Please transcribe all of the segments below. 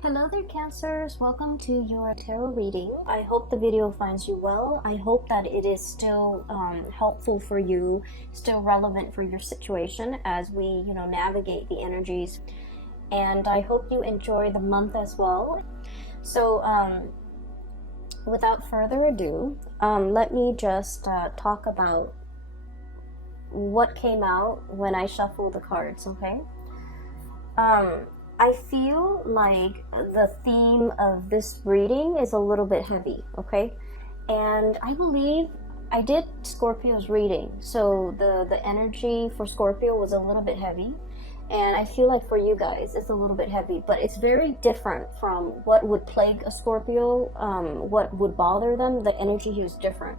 Hello there, Cancers. Welcome to your tarot reading. I hope the video finds you well. I hope that it is still helpful for you, still relevant for your situation as we, navigate the energies. And I hope you enjoy the month as well. So, without further ado, let me just talk about what came out when I shuffled the cards, okay? I feel like the theme of this reading is a little bit heavy, okay? And I believe I did Scorpio's reading, so the energy for Scorpio was a little bit heavy. And I feel like for you guys, it's a little bit heavy, but it's very different from what would plague a Scorpio, what would bother them. The energy here is different.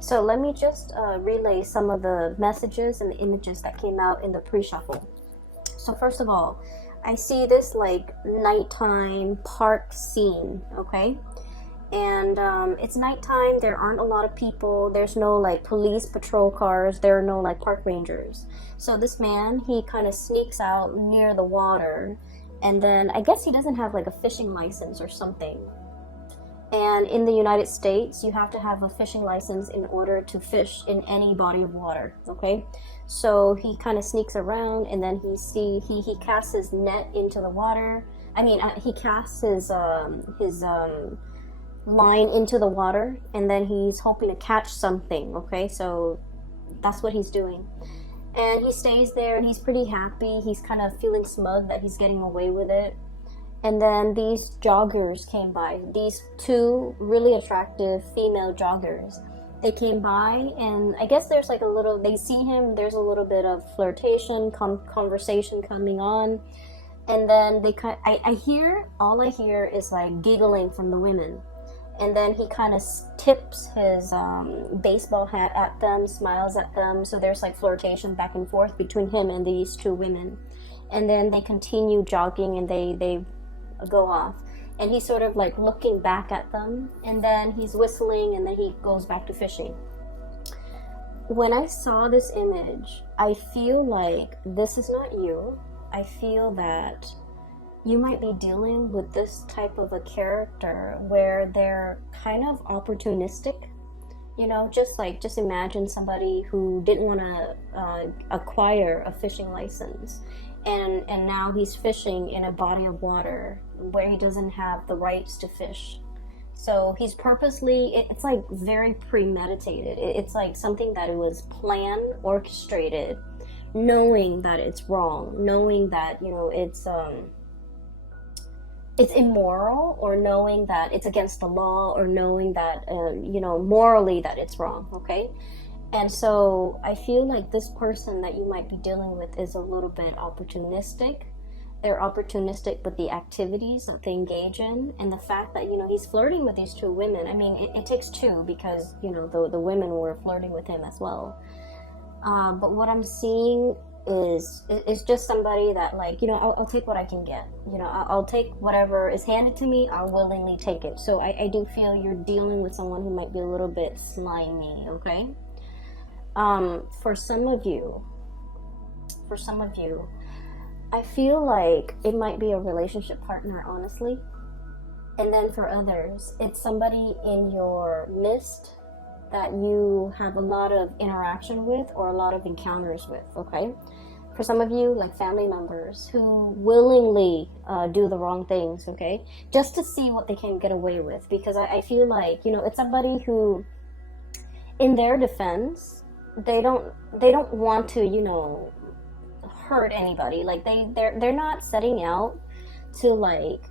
So let me just relay some of the messages and the images that came out in the pre-shuffle. So first of all, I see this like nighttime park scene, okay? And it's nighttime, there aren't a lot of people, there's no like police patrol cars, there are no like park rangers. So this man, he kind of sneaks out near the water, and then I guess he doesn't have like a fishing license or something. And in the United States, you have to have a fishing license in order to fish in any body of water, okay? So he kind of sneaks around, and then he casts his net into the water. I mean, he casts his line into the water, and then he's hoping to catch something, okay? So that's what he's doing. And he stays there, and he's pretty happy. He's kind of feeling smug that he's getting away with it. And then these joggers came by, these two really attractive female joggers. They came by, and I guess there's like a little, they see him, there's a little bit of flirtation, conversation coming on. And then all I hear is like giggling from the women. And then he kind of tips his baseball hat at them, smiles at them. So there's like flirtation back and forth between him and these two women. And then they continue jogging, and they go off, and he's sort of like looking back at them, and then he's whistling, and then he goes back to fishing. When I saw this image, I feel like this is not you. I feel that you might be dealing with this type of a character where they're kind of opportunistic. Just imagine somebody who didn't want to acquire a fishing license, and now he's fishing in a body of water where he doesn't have the rights to fish. So he's purposely, it's like very premeditated. It's like something that it was planned, orchestrated, knowing that it's wrong, knowing that, it's immoral, or knowing that it's against the law, or knowing that, morally that it's wrong, okay? And so I feel like this person that you might be dealing with is a little bit opportunistic. They're opportunistic with the activities that they engage in, and the fact that, he's flirting with these two women. I mean, it takes two, because, the women were flirting with him as well. But what I'm seeing is just somebody that, like, I'll take what I can get. I'll take whatever is handed to me. I'll willingly take it. So I do feel you're dealing with someone who might be a little bit slimy, okay? For some of you, I feel like it might be a relationship partner, honestly. And then for others, it's somebody in your midst that you have a lot of interaction with, or a lot of encounters with, okay? For some of you, like family members who willingly do the wrong things, okay? Just to see what they can get away with. Because I feel like, it's somebody who, in their defense, they don't want to, hurt anybody. Like they're not setting out to like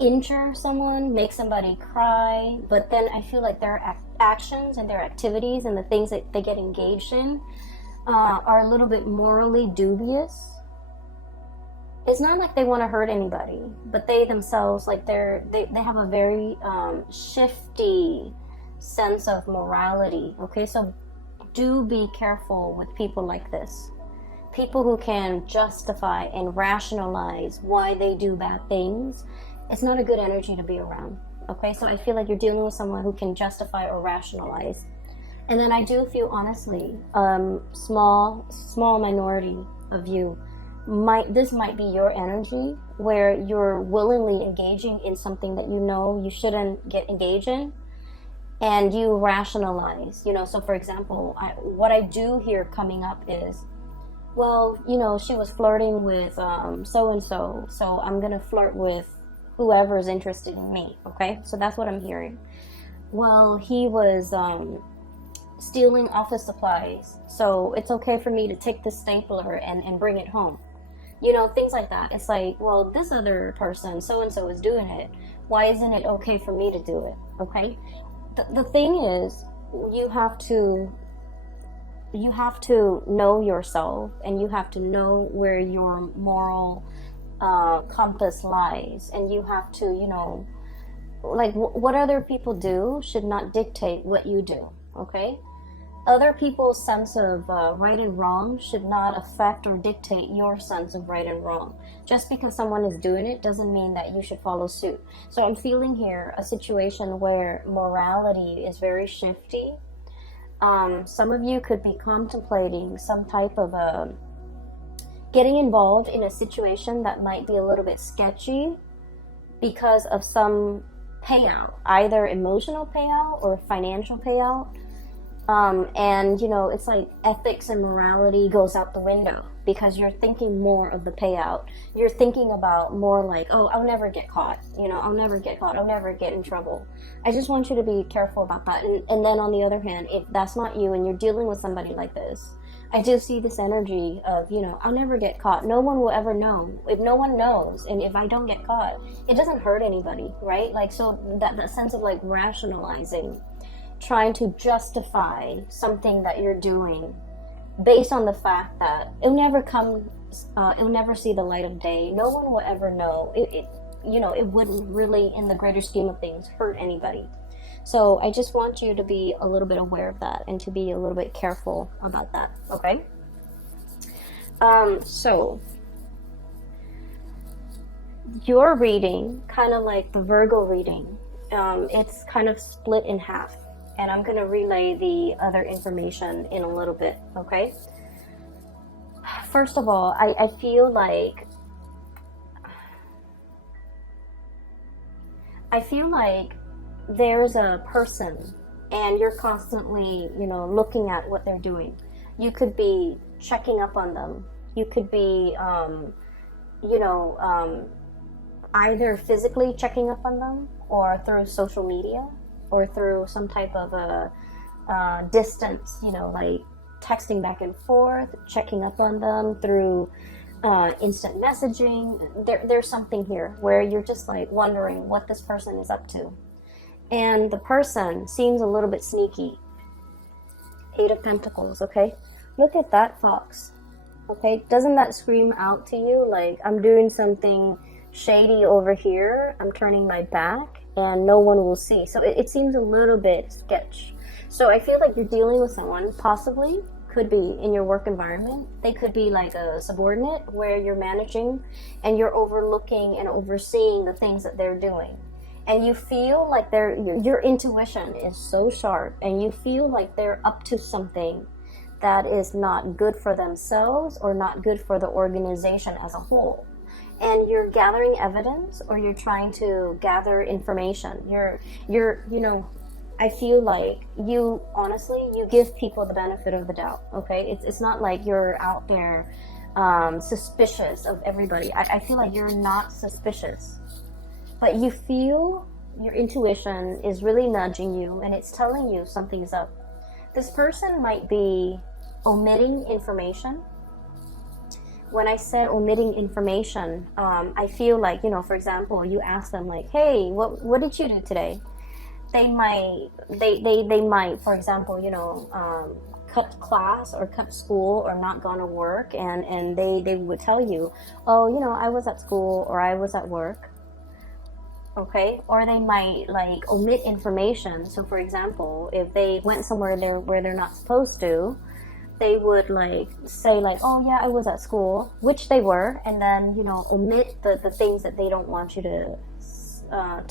injure someone, make somebody cry, but then I feel like their actions and their activities and the things that they get engaged in are a little bit morally dubious. It's not like they want to hurt anybody, but they themselves, like they have a very shifty sense of morality, okay? So do be careful with people like this. People who can justify and rationalize why they do bad things. It's not a good energy to be around, okay? So I feel like you're dealing with someone who can justify or rationalize. And then I do feel, honestly, small minority of you this might be your energy where you're willingly engaging in something that you know you shouldn't get engaged in, and you rationalize, so for example, what I do here coming up is, well, she was flirting with so and so, so I'm gonna flirt with whoever is interested in me. Okay, so that's what I'm hearing. Well, he was stealing office supplies, so it's okay for me to take this stapler and bring it home. Things like that. It's like, well, this other person, so and so, is doing it. Why isn't it okay for me to do it? Okay. The thing is, you have to know yourself, and you have to know where your moral compass lies, and you have to, like, what other people do should not dictate what you do. Okay. Other people's sense of right and wrong should not affect or dictate your sense of right and wrong. Just because someone is doing it doesn't mean that you should follow suit. So I'm feeling here a situation where morality is very shifty. Some of you could be contemplating some type of getting involved in a situation that might be a little bit sketchy because of some payout, either emotional payout or financial payout. And it's like ethics and morality goes out the window because you're thinking more of the payout. You're thinking about more like, oh, I'll never get caught. I'll never get caught. I'll never get in trouble. I just want you to be careful about that. And then on the other hand, if that's not you and you're dealing with somebody like this, I do see this energy of, I'll never get caught. No one will ever know. If no one knows, and if I don't get caught, it doesn't hurt anybody, right? Like, so that sense of like rationalizing, trying to justify something that you're doing based on the fact that it'll never see the light of day. No one will ever know. It wouldn't really, in the greater scheme of things, hurt anybody. So I just want you to be a little bit aware of that and to be a little bit careful about that. Okay. So your reading, kind of like the Virgo reading, it's kind of split in half. And I'm going to relay the other information in a little bit, okay? First of all, I feel like there's a person and you're constantly, looking at what they're doing. You could be checking up on them. You could be, either physically checking up on them or through social media, or through some type of a distance, like texting back and forth, checking up on them through instant messaging. There's something here where you're just like wondering what this person is up to. And the person seems a little bit sneaky. 8 of Pentacles, okay? Look at that, Fox. Okay, doesn't that scream out to you like, I'm doing something shady over here, I'm turning my back, and no one will see. So it seems a little bit sketch. So I feel like you're dealing with someone, possibly, could be in your work environment. They could be like a subordinate where you're managing and you're overlooking and overseeing the things that they're doing. And you feel like your intuition is so sharp, and you feel like they're up to something that is not good for themselves or not good for the organization as a whole. And you're gathering evidence, or you're trying to gather information. I feel like you give people the benefit of the doubt, okay? It's not like you're out there suspicious of everybody. I feel like you're not suspicious, but you feel your intuition is really nudging you, and it's telling you something's up. This person might be omitting information. When I said omitting information, I feel like, for example, you ask them like, hey, what did you do today? They might, for example, cut class or cut school or not gone to work, and they would tell you, oh, I was at school or I was at work. Okay, or they might like omit information. So for example, if they went somewhere where they're not supposed to, they would like say like, oh yeah, I was at school, which they were, and then omit the things that they don't want you to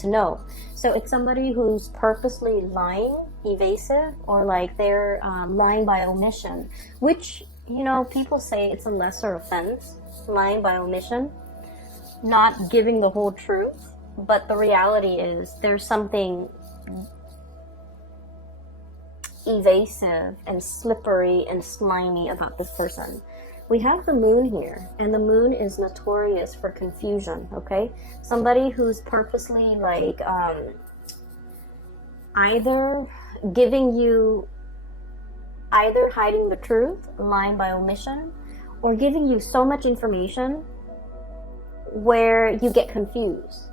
know. So it's somebody who's purposely lying, evasive, or like they're lying by omission, which people say it's a lesser offense. lying by omission, not giving the whole truth. But the reality is there's something evasive and slippery and slimy about this person. We have the moon here, and the moon is notorious for confusion, okay? Somebody who's purposely like either hiding the truth, lying by omission, or giving you so much information where you get confused.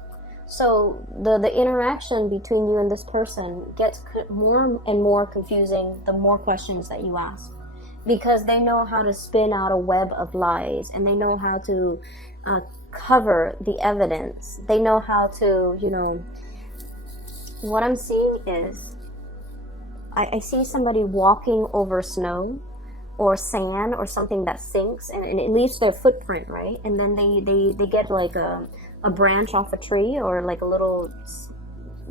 So the interaction between you and this person gets more and more confusing the more questions that you ask, because they know how to spin out a web of lies, and they know how to cover the evidence. They know how to, what I'm seeing is I see somebody walking over snow or sand or something that sinks, and it leaves their footprint, right? And then they get like a branch off a tree, or like a little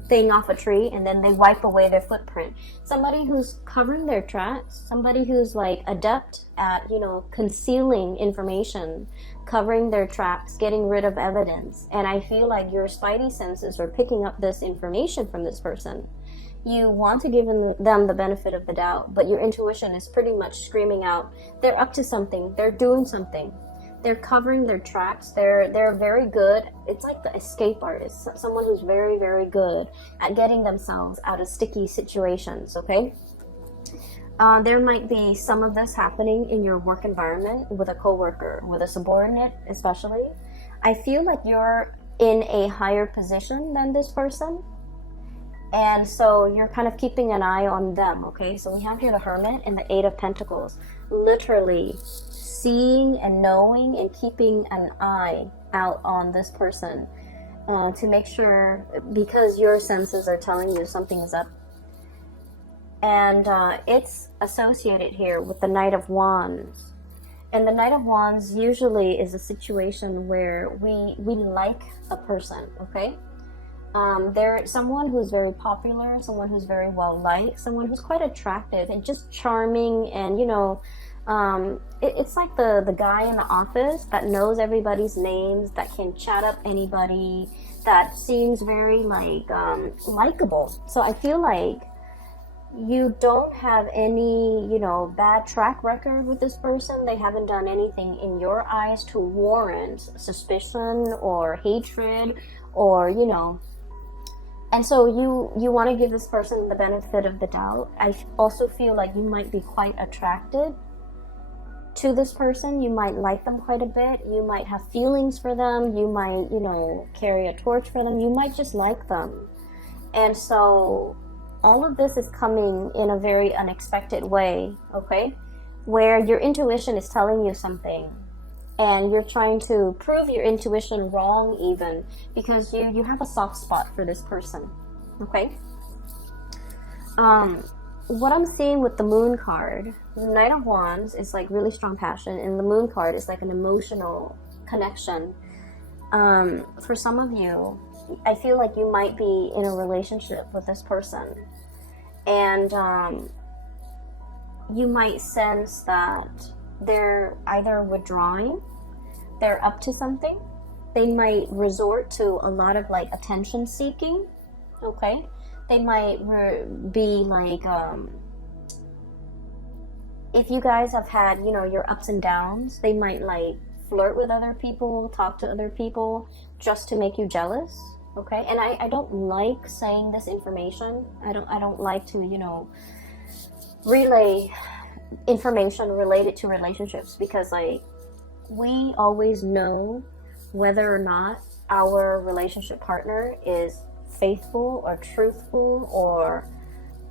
thing off a tree, and then they wipe away their footprint. Somebody who's covering their tracks, somebody who's like adept at, concealing information, covering their tracks, getting rid of evidence. And I feel like your spidey senses are picking up this information from this person. You want to give them the benefit of the doubt, but your intuition is pretty much screaming out, they're up to something, they're doing something. They're covering their tracks. They're very good. It's like the escape artist, someone who's very, very good at getting themselves out of sticky situations, okay? There might be some of this happening in your work environment with a coworker, with a subordinate especially. I feel like you're in a higher position than this person, and so you're kind of keeping an eye on them, okay? So we have here the Hermit and the Eight of Pentacles. Literally seeing and knowing and keeping an eye out on this person to make sure, because your senses are telling you something is up. And it's associated here with the Knight of Wands. And the Knight of Wands usually is a situation where we like a person, okay? They're someone who's very popular, someone who's very well liked, someone who's quite attractive and just charming, and it's like the guy in the office that knows everybody's names, that can chat up anybody, that seems very like likable. So I feel like you don't have any bad track record with this person. They haven't done anything in your eyes to warrant suspicion or hatred, or and so you want to give this person the benefit of the doubt. I also feel like you might be quite attracted to this person. You might like them quite a bit. You might have feelings for them. You might, carry a torch for them. You might just like them. And so all of this is coming in a very unexpected way, okay? Where your intuition is telling you something, and you're trying to prove your intuition wrong even, because you have a soft spot for this person, okay? What I'm seeing with the Moon card, the Knight of Wands is like really strong passion, and the Moon card is like an emotional connection. For some of you, I feel like you might be in a relationship with this person, and you might sense that they're either withdrawing, they're up to something, they might resort to a lot of like attention seeking, okay? They might be like, if you guys have had, your ups and downs, they might like flirt with other people, talk to other people just to make you jealous, okay? And I don't like saying this information. I don't like to, relay information related to relationships, because like we always know whether or not our relationship partner is faithful or truthful or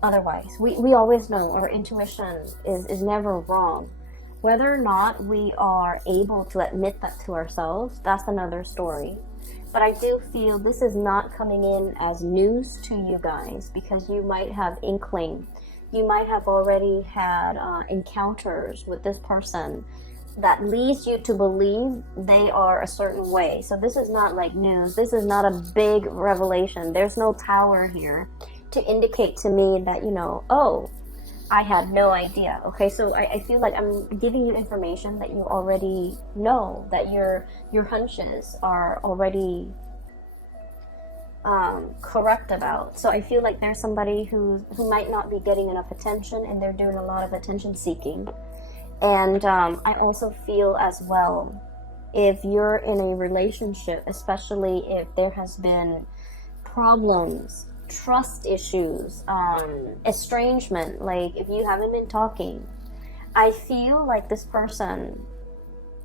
otherwise. We always know. Our intuition is never wrong. Whether or not we are able to admit that to ourselves, that's another story. But I do feel this is not coming in as news to you guys, because you might have inkling. You might have already had encounters with this person that leads you to believe they are a certain way. So this is not like news. This is not a big revelation. There's no tower here to indicate to me that, I had no idea. Okay, so I feel like I'm giving you information that you already know, that your hunches are already correct about. So I feel like there's somebody who might not be getting enough attention, and they're doing a lot of attention seeking. And I also feel as well, if you're in a relationship, especially if there has been problems, trust issues, estrangement, like if you haven't been talking, I feel like this person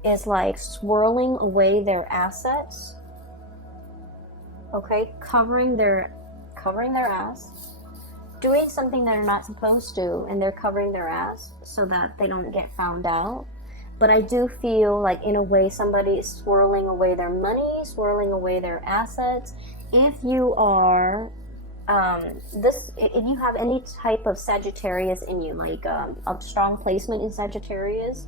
is like swirling away their assets, okay, covering their ass, doing something they're not supposed to, and they're covering their ass so that they don't get found out. But I do feel like, in a way, somebody is swirling away their money, swirling away their assets. If you are if you have any type of Sagittarius in you, like a strong placement in Sagittarius,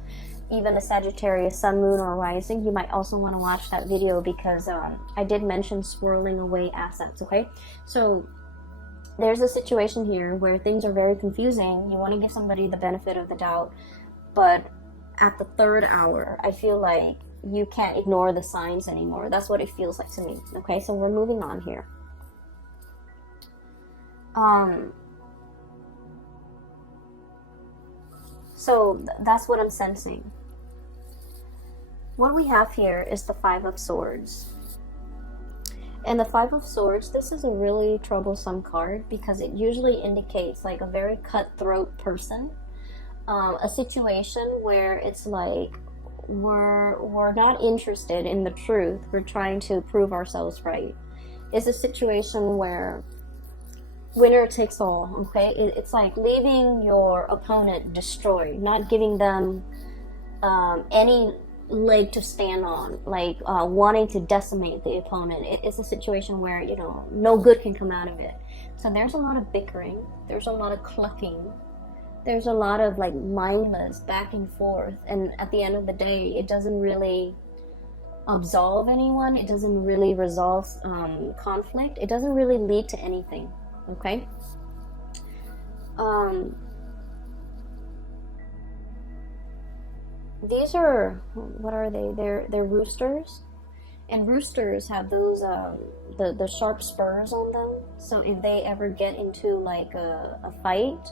even a Sagittarius sun, moon, or rising, you might also want to watch that video, because I did mention swirling away assets. Okay, so there's a situation here where things are very confusing. You want to give somebody the benefit of the doubt, but at the third hour, I feel like you can't ignore the signs anymore. That's what it feels like to me. Okay, so we're moving on here. So that's what I'm sensing. What we have here is the Five of Swords. And the Five of Swords, this is a really troublesome card, because it usually indicates like a very cutthroat person. A situation where it's like we're not interested in the truth. We're trying to prove ourselves right. It's a situation where winner takes all. Okay, it's like leaving your opponent destroyed, not giving them any leg to stand on, like wanting to decimate the opponent. It's a situation where, you know, no good can come out of it. So there's a lot of bickering, there's a lot of clucking, there's a lot of like mindless back and forth, and at the end of the day, it doesn't really absolve anyone. It doesn't really resolve conflict. It doesn't really lead to anything. Okay. These are, what are they? They're roosters, and roosters have those the sharp spurs on them. So if they ever get into like a fight,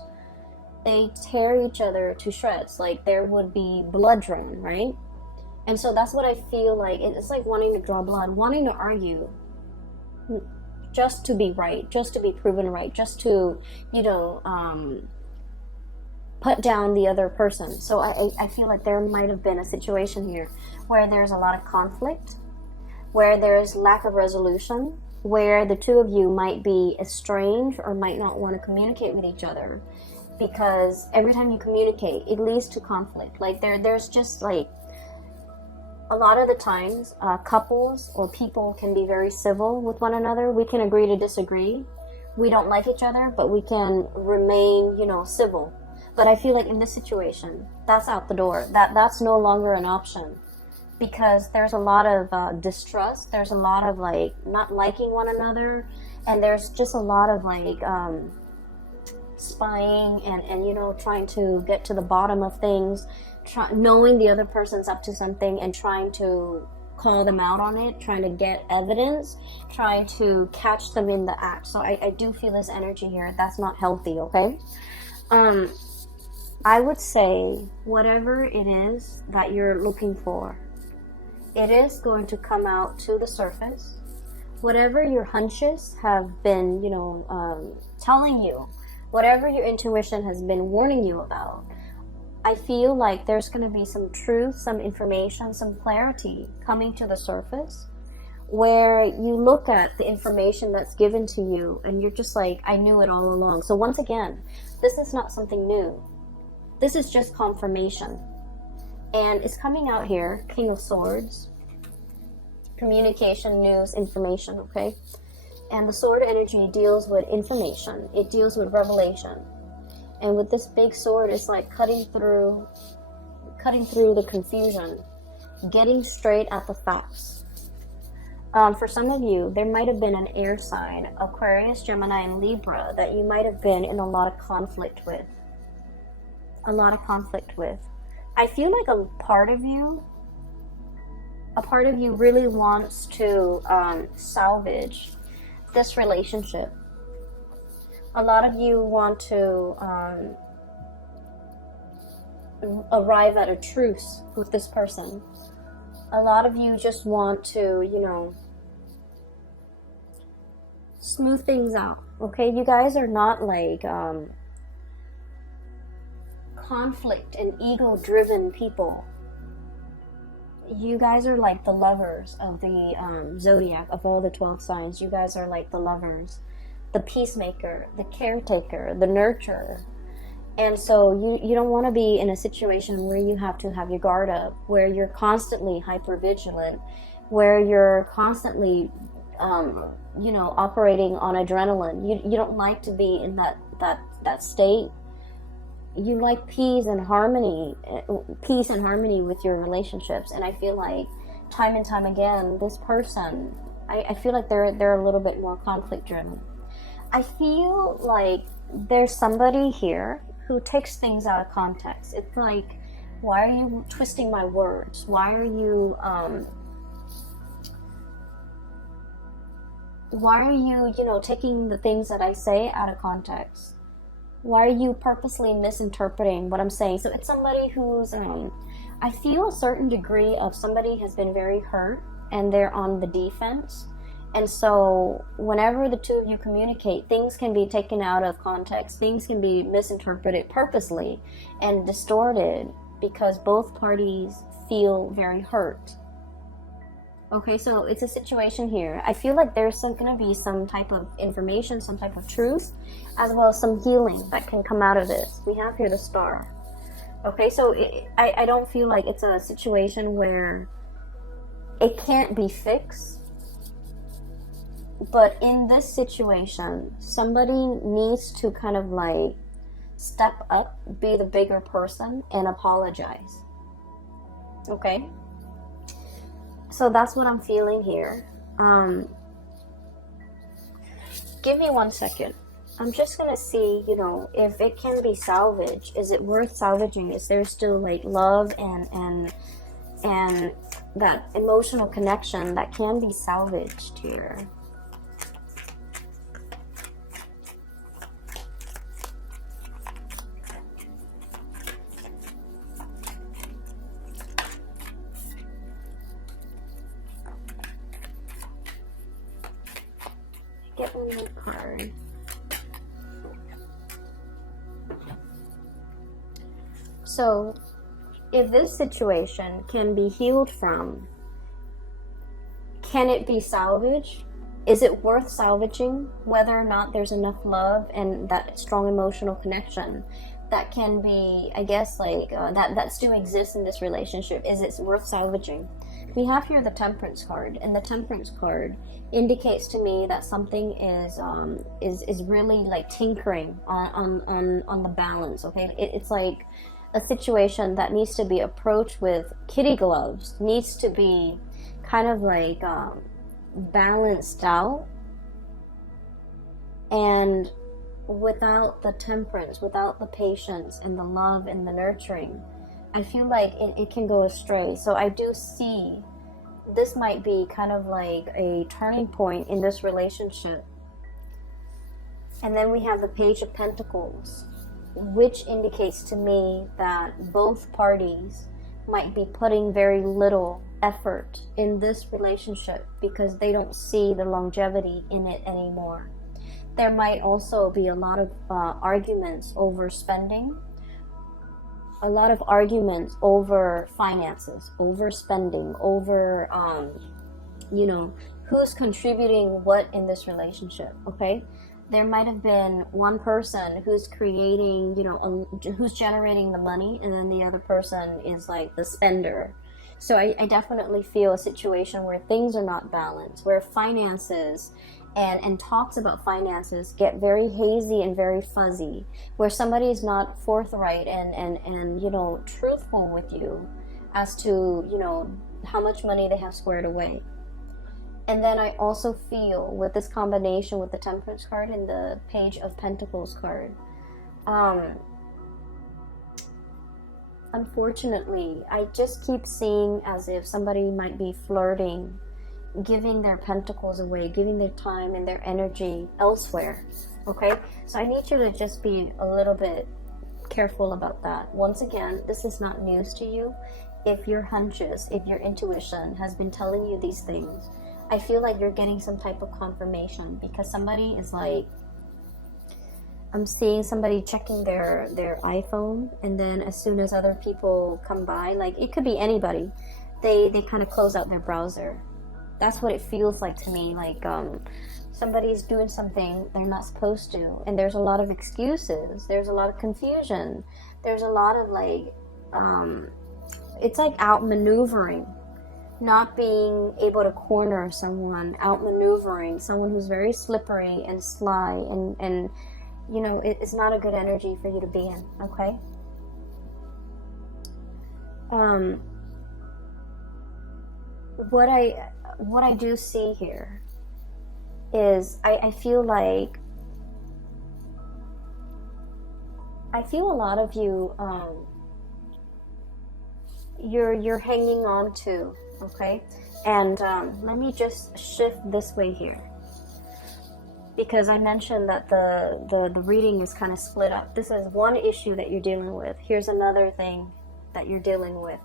they tear each other to shreds. Like there would be blood drawn, right? And so that's what I feel like. It's like wanting to draw blood, wanting to argue, just to be right, just to be proven right, just to, you know, put down the other person. So I feel like there might have been a situation here where there's a lot of conflict, where there's lack of resolution, where the two of you might be estranged or might not want to communicate with each other, because every time you communicate, it leads to conflict. Like there's just like, a lot of the times, couples or people can be very civil with one another. We can agree to disagree. We don't like each other, but we can remain, you know, civil. But I feel like in this situation, that's out the door. That's no longer an option, because there's a lot of distrust. There's a lot of like not liking one another, and there's just a lot of like spying and you know, trying to get to the bottom of things, knowing the other person's up to something and trying to call them out on it, trying to get evidence, trying to catch them in the act. So I do feel this energy here. That's not healthy. Okay. I would say whatever it is that you're looking for, it is going to come out to the surface. Whatever your hunches have been, you know, telling you, whatever your intuition has been warning you about, I feel like there's going to be some truth, some information, some clarity coming to the surface, where you look at the information that's given to you and you're just like, I knew it all along. So once again, this is not something new. This is just confirmation. And it's coming out here, King of Swords, communication, news, information, okay? And the sword energy deals with information. It deals with revelation. And with this big sword, it's like cutting through the confusion, getting straight at the facts. For some of you, there might have been an air sign, Aquarius, Gemini, and Libra, that you might have been in a lot of conflict with. a lot of conflict with. I feel like a part of you really wants to salvage this relationship. A lot of you want to arrive at a truce with this person. A lot of you just want to, you know, smooth things out. Okay, you guys are not like conflict and ego driven people. You guys are like the lovers of the zodiac, of all the 12 signs. You guys are like the lovers, the peacemaker, the caretaker, the nurturer. And so you don't want to be in a situation where you have to have your guard up, where you're constantly hyper vigilant, where you're constantly you know, operating on adrenaline. You don't like to be in that state. You like peace and harmony with your relationships. And I feel like time and time again, this person, I feel like they're a little bit more conflict driven. I feel like there's somebody here who takes things out of context. It's like, why are you twisting my words? Why are you you know, taking the things that I say out of context? Why are you purposely misinterpreting what I'm saying? So it's somebody who's I feel a certain degree of somebody has been very hurt and they're on the defense. And so whenever the two of you communicate, things can be taken out of context. Things can be misinterpreted purposely and distorted because both parties feel very hurt. Okay, so it's a situation here. I feel like there's going to be some type of information, some type of truth, as well as some healing that can come out of this. We have here the Star. Okay, so I don't feel like it's a situation where it can't be fixed. But in this situation, somebody needs to kind of like step up, be the bigger person, and apologize. Okay? So that's what I'm feeling here. Give me 1 second. I'm just gonna see, you know, if it can be salvaged. Is it worth salvaging? Is there still like love and that emotional connection that can be salvaged here? Get one more card. So, if this situation can be healed from, can it be salvaged? Is it worth salvaging? Whether or not there's enough love and that strong emotional connection that can be, I guess, like that still exists in this relationship. Is it worth salvaging? We have here the Temperance card, and the Temperance card indicates to me that something is really like tinkering on the balance. Okay, it's like a situation that needs to be approached with kitty gloves, needs to be kind of like balanced out, and without the temperance, without the patience and the love and the nurturing, I feel like it can go astray. So I do see this might be kind of like a turning point in this relationship. And then we have the Page of Pentacles, which indicates to me that both parties might be putting very little effort in this relationship because they don't see the longevity in it anymore. There might also be a lot of arguments over spending, a lot of arguments over finances, over spending, over, you know, who's contributing what in this relationship, okay? There might have been one person who's creating, you know, who's generating the money, and then the other person is like the spender. So I definitely feel a situation where things are not balanced, where finances and talks about finances get very hazy and very fuzzy, where somebody is not forthright and you know, truthful with you as to, you know, how much money they have squared away. And then I also feel with this combination with the Temperance card and the Page of Pentacles card, unfortunately, I just keep seeing as if somebody might be flirting, giving their pentacles away, giving their time and their energy elsewhere. Okay, so I need you to just be a little bit careful about that. Once again, this is not news to you. If your hunches, if your intuition has been telling you these things, I feel like you're getting some type of confirmation, because somebody is like, I'm seeing somebody checking their iPhone, and then as soon as other people come by, like it could be anybody, they kind of close out their browser. That's what it feels like to me. Like somebody's doing something they're not supposed to, and there's a lot of excuses, there's a lot of confusion, there's a lot of like it's like outmaneuvering, not being able to corner someone, outmaneuvering someone who's very slippery and sly, and you know, it's not a good energy for you to be in. Okay, what I do see here is I feel like a lot of you you're hanging on to, okay? And let me just shift this way here, because I mentioned that the reading is kind of split up. This is one issue that you're dealing with. Here's another thing that you're dealing with.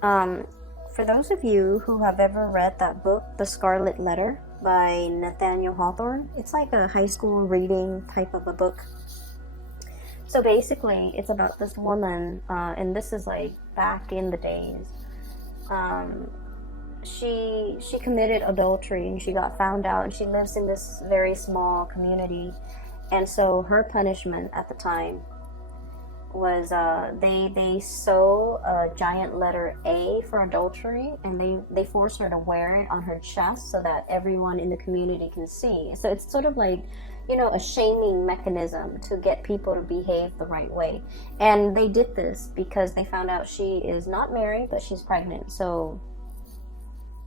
For those of you who have ever read that book, The Scarlet Letter by Nathaniel Hawthorne, it's like a high school reading type of a book. So basically, it's about this woman, and this is like back in the days. She committed adultery, and she got found out, and she lives in this very small community. And so her punishment at the time was they sew a giant letter A for adultery, and they force her to wear it on her chest so that everyone in the community can see. So it's sort of like, you know, a shaming mechanism to get people to behave the right way. And they did this because they found out she is not married, but she's pregnant. So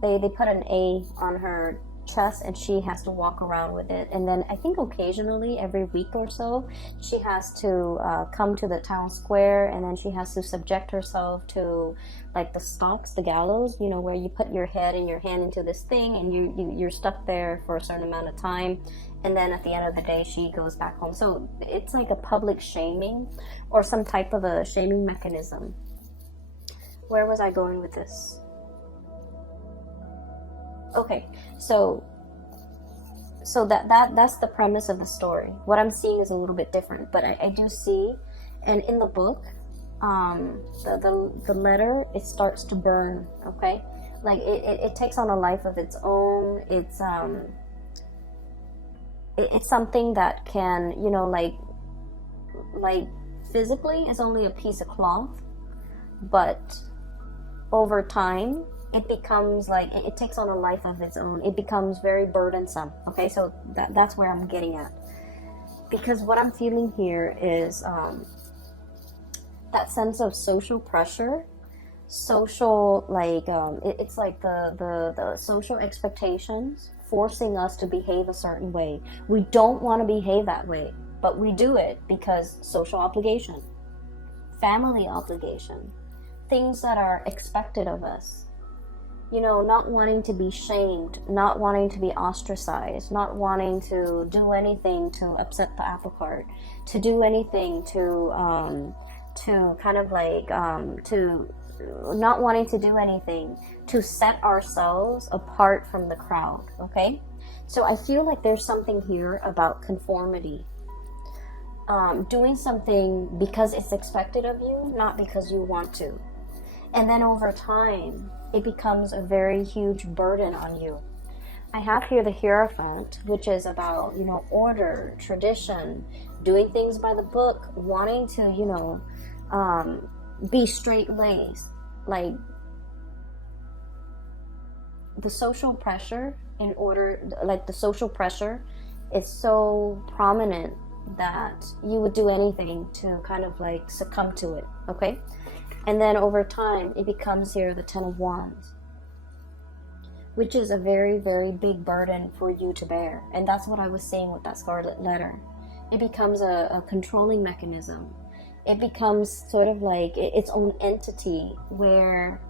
they put an A on her chest, and she has to walk around with it. And then I think occasionally, every week or so, she has to come to the town square, and then she has to subject herself to like the stocks, the gallows, you know, where you put your head and your hand into this thing, and you're stuck there for a certain amount of time. And then at the end of the day, she goes back home. So it's like a public shaming, or some type of a shaming mechanism. Where was I going with this? Okay, so that's the premise of the story. What I'm seeing is a little bit different, but I do see, and in the book, the letter, it starts to burn. Okay, like it takes on a life of its own. It's something that can, you know, like physically it's only a piece of cloth, but over time it becomes like, it takes on a life of its own. It becomes very burdensome. Okay, so that's where I'm getting at, because what I'm feeling here is that sense of social pressure, social, like it's like the social expectations forcing us to behave a certain way. We don't want to behave that way, but we do it because social obligation, family obligation, things that are expected of us. You know, not wanting to be shamed, not wanting to be ostracized, not wanting to do anything to upset the apple cart, to do anything to kind of like, to not wanting to do anything to set ourselves apart from the crowd, okay? So I feel like there's something here about conformity. Doing something because it's expected of you, not because you want to. And then over time, it becomes a very huge burden on you. I have here the Hierophant, which is about, you know, order, tradition, doing things by the book, wanting to, you know, be straight-laced. Like, the social pressure the social pressure is so prominent that you would do anything to kind of like succumb to it, okay? And then over time, it becomes here the Ten of Wands, which is a very, very big burden for you to bear. And that's what I was saying with that Scarlet Letter. It becomes a controlling mechanism. it becomes sort of like its own entity, where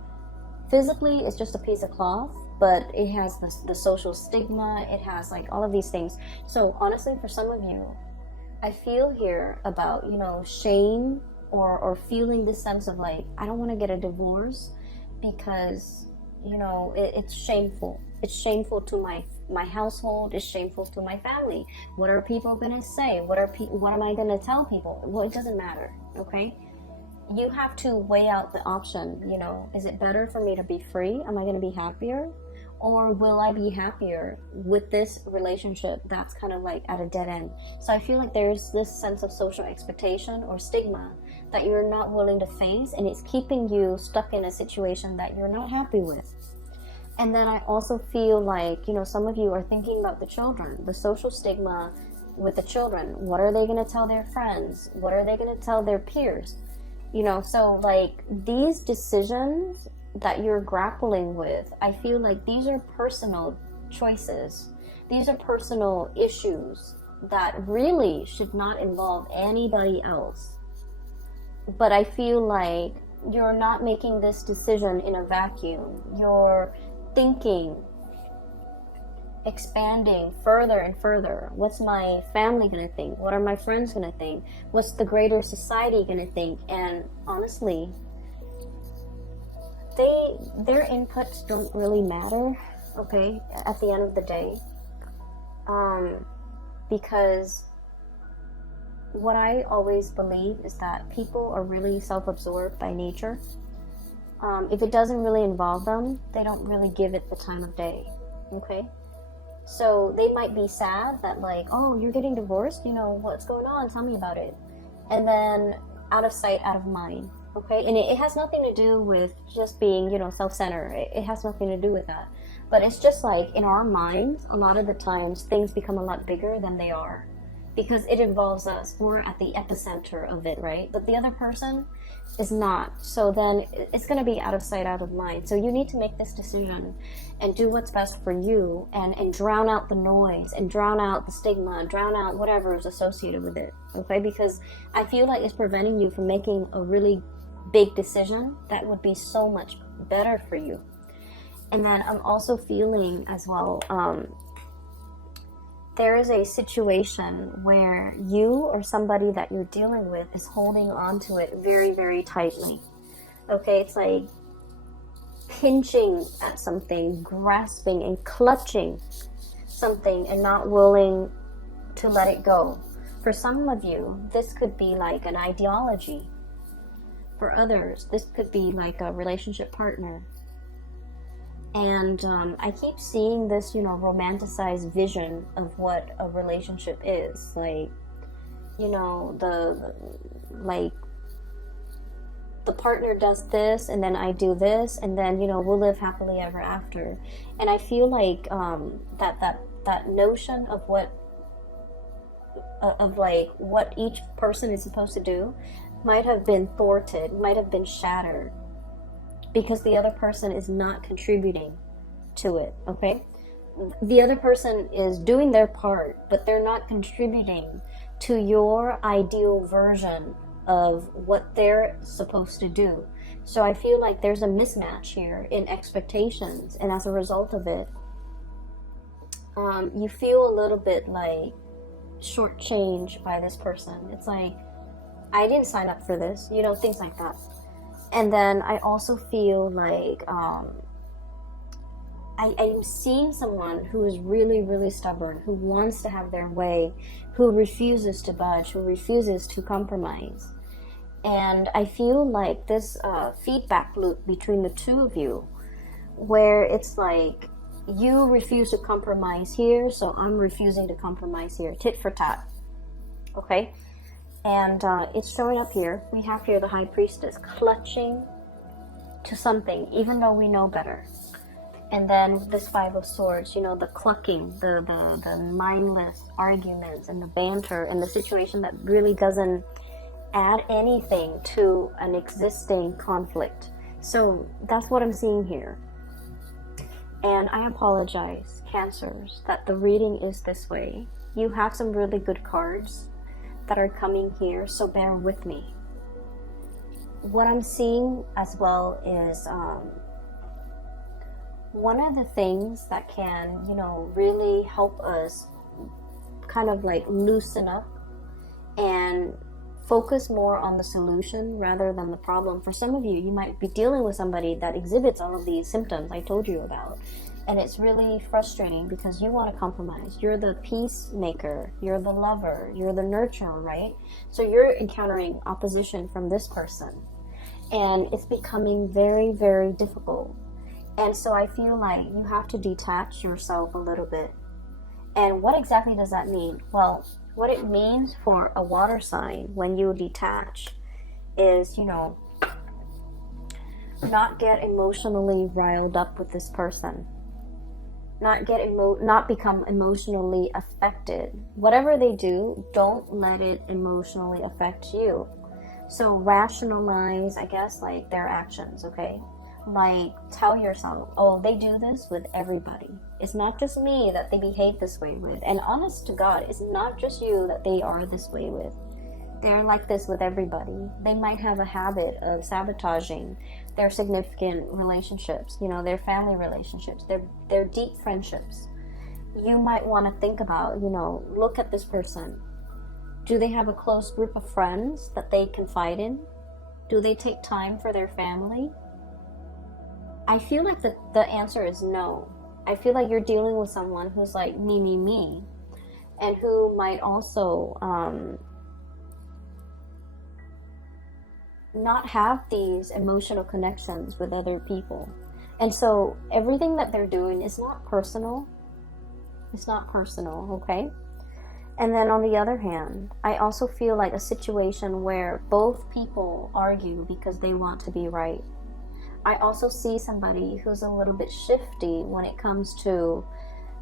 physically it's just a piece of cloth, but it has the social stigma, it has like all of these things. So honestly, for some of you, I feel here about, you know, shame, or feeling this sense of like, I don't want to get a divorce because, you know, it's shameful. It's shameful to my household. It's shameful to my family. What are people gonna say? What am I gonna tell people? Well, it doesn't matter, okay? You have to weigh out the option, you know, is it better for me to be free? Am I gonna be happier? Or will I be happier with this relationship that's kind of like at a dead end? So I feel like there's this sense of social expectation or stigma that you're not willing to face, and it's keeping you stuck in a situation that you're not happy with. And then I also feel like, you know, some of you are thinking about the children, the social stigma with the children. What are they going to tell their friends? What are they going to tell their peers? You know, so like these decisions that you're grappling with, I feel like these are personal choices. These are personal issues that really should not involve anybody else. But I feel like you're not making this decision in a vacuum. You're thinking, expanding further and further. What's my family gonna think? What are my friends gonna think? What's the greater society gonna think? And honestly, their inputs don't really matter, okay, at the end of the day, because what I always believe is that people are really self-absorbed by nature. If it doesn't really involve them, they don't really give it the time of day, okay? So they might be sad that like, oh, you're getting divorced, you know, what's going on? Tell me about it. And then out of sight, out of mind. Okay, and it has nothing to do with just being, you know, self-centered. It has nothing to do with that. But it's just like in our minds, a lot of the times things become a lot bigger than they are because it involves us. We're at the epicenter of it, right? But the other person is not. So then it's going to be out of sight, out of mind. So you need to make this decision and do what's best for you, and drown out the noise and drown out the stigma, drown out whatever is associated with it. Okay, because I feel like it's preventing you from making a really big decision that would be so much better for you. And then I'm also feeling as well, there is a situation where you or somebody that you're dealing with is holding on to it very, very tightly. Okay, it's like pinching at something, grasping and clutching something and not willing to let it go. For some of you, this could be like an ideology. For others, this could be like a relationship partner. And I keep seeing this, you know, romanticized vision of what a relationship is. Like, you know, the partner does this, and then I do this, and then, you know, we'll live happily ever after. And I feel like that notion of what each person is supposed to do might have been thwarted, might have been shattered, because the other person is not contributing to it, okay? The other person is doing their part, but they're not contributing to your ideal version of what they're supposed to do. So I feel like there's a mismatch here in expectations, and as a result of it, you feel a little bit like shortchanged by this person. It's like, I didn't sign up for this, you know, things like that. And then I also feel like I'm seeing someone who is really, really stubborn, who wants to have their way, who refuses to budge, who refuses to compromise. And I feel like this feedback loop between the two of you, where it's like, you refuse to compromise here, so I'm refusing to compromise here. Tit for tat. Okay? And it's showing up here. We have here the High Priestess clutching to something, even though we know better. And then this Five of Swords, you know, the clucking, the mindless arguments and the banter and the situation that really doesn't add anything to an existing conflict. So that's what I'm seeing here. And I apologize, Cancers, that the reading is this way. You have some really good cards that are coming here, so bear with me. what I'm seeing as well is one of the things that can, you know, really help us kind of like loosen up and focus more on the solution rather than the problem. For some of you, you might be dealing with somebody that exhibits all of these symptoms I told you about. And it's really frustrating because you want to compromise. You're the peacemaker, you're the lover, you're the nurturer, right? So you're encountering opposition from this person. And it's becoming very, very difficult. And so I feel like you have to detach yourself a little bit. And what exactly does that mean? Well, what it means for a water sign when you detach is, you know, not get emotionally riled up with this person. Not become emotionally affected. Whatever they do, don't let it emotionally affect you. So rationalize, I guess, like their actions, okay? Like, tell yourself, oh, they do this with everybody. It's not just me that they behave this way with. And honest to God, it's not just you that they are this way with. They're like this with everybody. They might have a habit of sabotaging their significant relationships, you know, their family relationships, their deep friendships. You might want to think about, you know, look at this person. Do they have a close group of friends that they confide in? Do they take time for their family? I feel like the answer is no. I feel like you're dealing with someone who's like me, and who might also not have these emotional connections with other people. And so everything that they're doing is not personal. It's not personal, okay? And then on the other hand, I also feel like a situation where both people argue because they want to be right. I also see somebody who's a little bit shifty when it comes to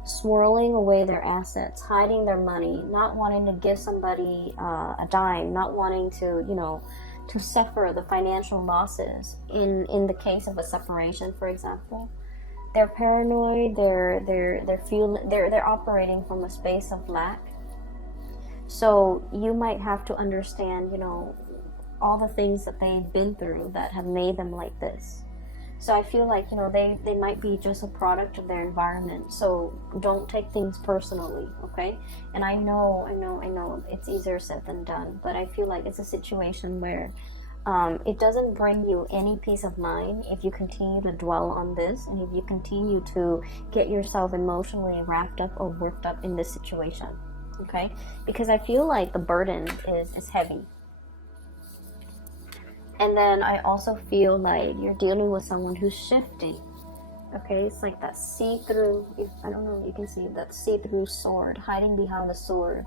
swirling away their assets, hiding their money, not wanting to give somebody a dime, not wanting to, you know, to suffer the financial losses in the case of a separation, for example. They're paranoid, they're operating from a space of lack. So you might have to understand, you know, all the things that they've been through that have made them like this. So I feel like, you know, they might be just a product of their environment. So don't take things personally, okay? And I know it's easier said than done, but I feel like it's a situation where it doesn't bring you any peace of mind if you continue to dwell on this, and if you continue to get yourself emotionally wrapped up or worked up in this situation, okay? Because I feel like the burden is heavy. And then I also feel like you're dealing with someone who's shifting. Okay, it's like that see-through, I don't know if you can see that see-through sword, hiding behind the sword.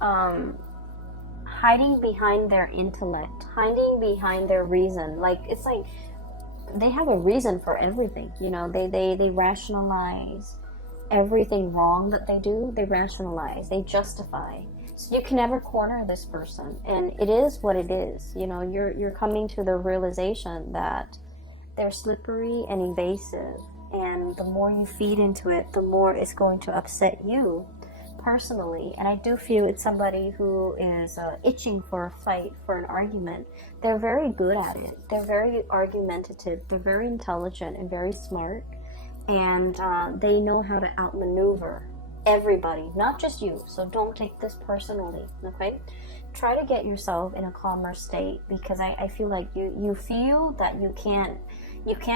Hiding behind their intellect, hiding behind their reason. Like, it's like they have a reason for everything, you know. They rationalize everything wrong that they do. They rationalize, they justify. So you can never corner this person, and it is what it is. You know, you're coming to the realization that they're slippery and evasive, and the more you feed into it, the more it's going to upset you personally. And I do feel it's somebody who is itching for a fight, for an argument. They're very good at it. They're very argumentative. They're very intelligent and very smart, and they know how to outmaneuver everybody, not just you. So don't take this personally, okay? Try to get yourself in a calmer state, because I feel like you feel that you can't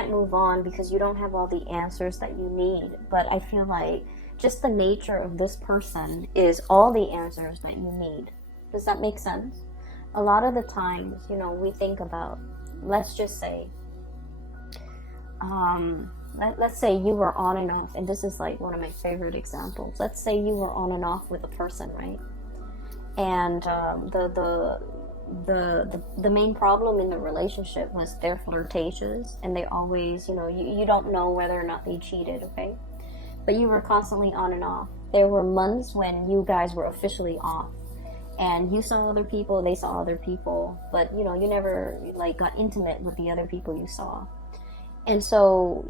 move on because you don't have all the answers that you need. But I feel like just the nature of this person is all the answers that you need. Does that make sense? A lot of the times, you know, we think about, let's just say, let's say you were on and off, and this is like one of my favorite examples. Let's say you were on and off with a person, right? And the main problem in the relationship was they're flirtatious, and they always, you know, you don't know whether or not they cheated, okay? But you were constantly on and off. There were months when you guys were officially off, and you saw other people, they saw other people, but you know, you never like got intimate with the other people you saw. And so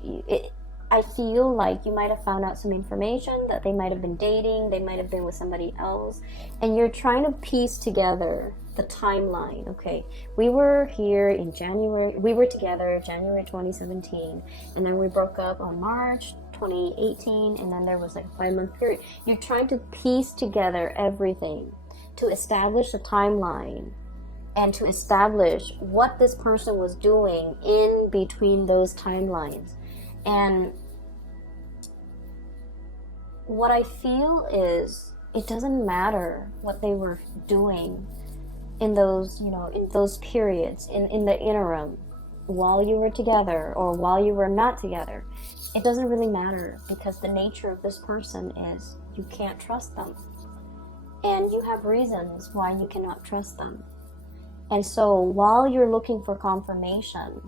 I feel like you might have found out some information that they might have been dating, they might have been with somebody else, and you're trying to piece together the timeline. Okay, we were here in January, we were together January 2017, and then we broke up on March 2018, and then there was like a 5-month period. You're trying to piece together everything to establish a timeline and to establish what this person was doing in between those timelines. And what I feel is it doesn't matter what they were doing in those, in those periods, in the interim, while you were together or while you were not together. It doesn't really matter, because the nature of this person is you can't trust them. And you have reasons why you cannot trust them. And so while you're looking for confirmation,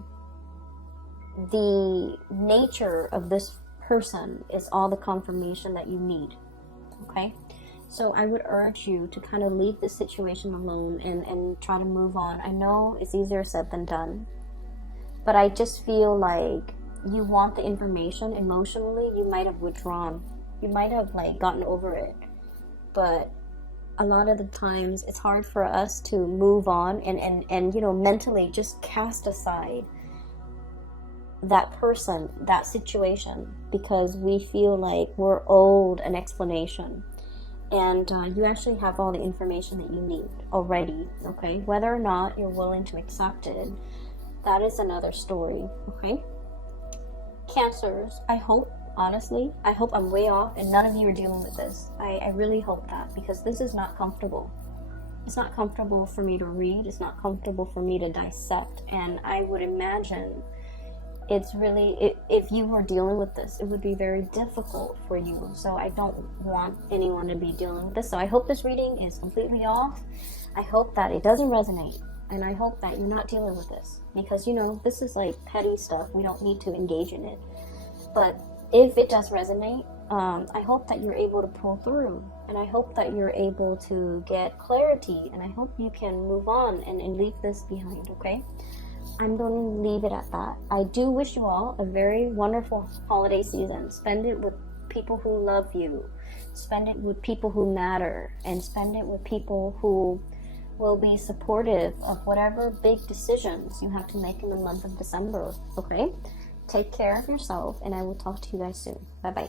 the nature of this person is all the confirmation that you need. Okay? So I would urge you to kind of leave this situation alone and try to move on. I know it's easier said than done, but I just feel like you want the information emotionally. You might have withdrawn. You might have gotten over it. But a lot of the times it's hard for us to move on and mentally just cast aside that person, that situation, because we feel like we're owed an explanation. And you actually have all the information that you need already. Okay, whether or not you're willing to accept it, that is another story. Okay, Cancers, I hope, honestly, I hope I'm way off and none of you are dealing with this. I really hope that, because this is not comfortable. It's not comfortable for me to read. It's not comfortable for me to dissect. And I would imagine it's really, if you were dealing with this, it would be very difficult for you. So I don't want anyone to be dealing with this. So I hope this reading is completely off. I hope that it doesn't resonate. And I hope that you're not dealing with this. Because, this is like petty stuff. We don't need to engage in it. But if it does resonate, I hope that you're able to pull through. And I hope that you're able to get clarity. And I hope you can move on and leave this behind, okay? I'm going to leave it at that. I do wish you all a very wonderful holiday season. Spend it with people who love you. Spend it with people who matter. And spend it with people who will be supportive of whatever big decisions you have to make in the month of December, okay? Take care of yourself, and I will talk to you guys soon. Bye-bye.